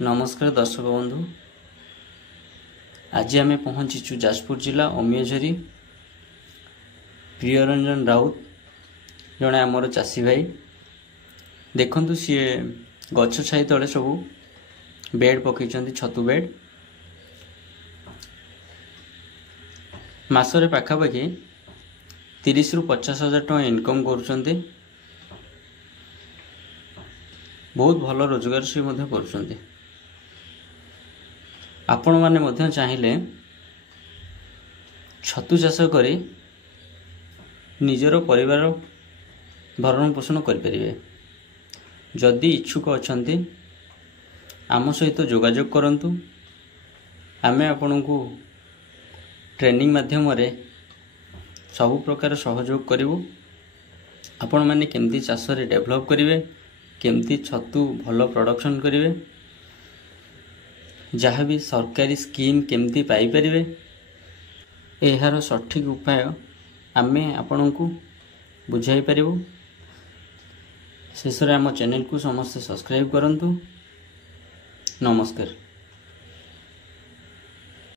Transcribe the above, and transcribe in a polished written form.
नमस्कार दर्शक बंधु, आज आम पहुँचीचु जाजपुर जिला अमियझरी। प्रियरंजन राउत जड़े आमर चाषी भाई देखु सी गछ छाई तले सबू बेड पकई छतु बेड मासरे पाखापाखि 30 ରୁ 50 हजार टका इनकम करुँचे। बहुत भल रोजगार से कर आपण माने चाहिए छतु चाष कर निजर परिवार भरण पोषण करें। जदि इच्छुक अच्छा आम सहित जोगाजोग करंतु। आमे आपण को ट्रेनिंग माध्यम सबु प्रकार सहयोग करूँ। आपण माने केमती चाष रे डेवलप करेंगे, केमती छतु भल प्रोडक्शन करेंगे, जहाँ भी सरकारी स्कीम केमती पाई परिवे यार सठिक उपाय आमे आपण को बुझाई पारिबु। शेष रे आम चैनल को समस्त सब्सक्राइब करंतु। नमस्कार।